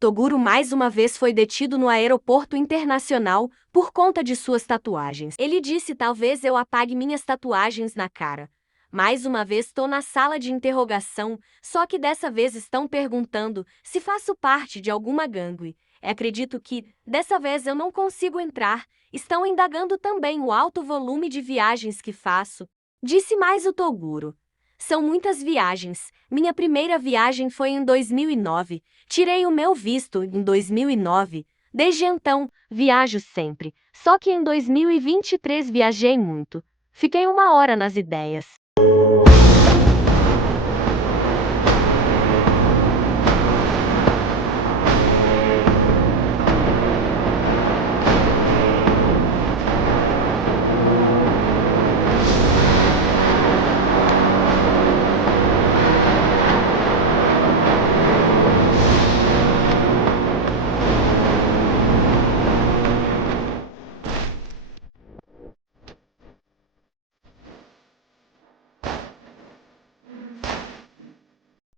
Toguro mais uma vez foi detido no aeroporto internacional por conta de suas tatuagens. Ele disse: talvez eu apague minhas tatuagens na cara. Mais uma vez estou na sala de interrogação, só que dessa vez estão perguntando se faço parte de alguma gangue. Acredito que, dessa vez eu não consigo entrar. Estão indagando também o alto volume de viagens que faço. Disse mais o Toguro. São muitas viagens. Minha primeira viagem foi em 2009. Tirei o meu visto em 2009. Desde então, viajo sempre. Só que em 2023 viajei muito. Fiquei uma hora nas ideias.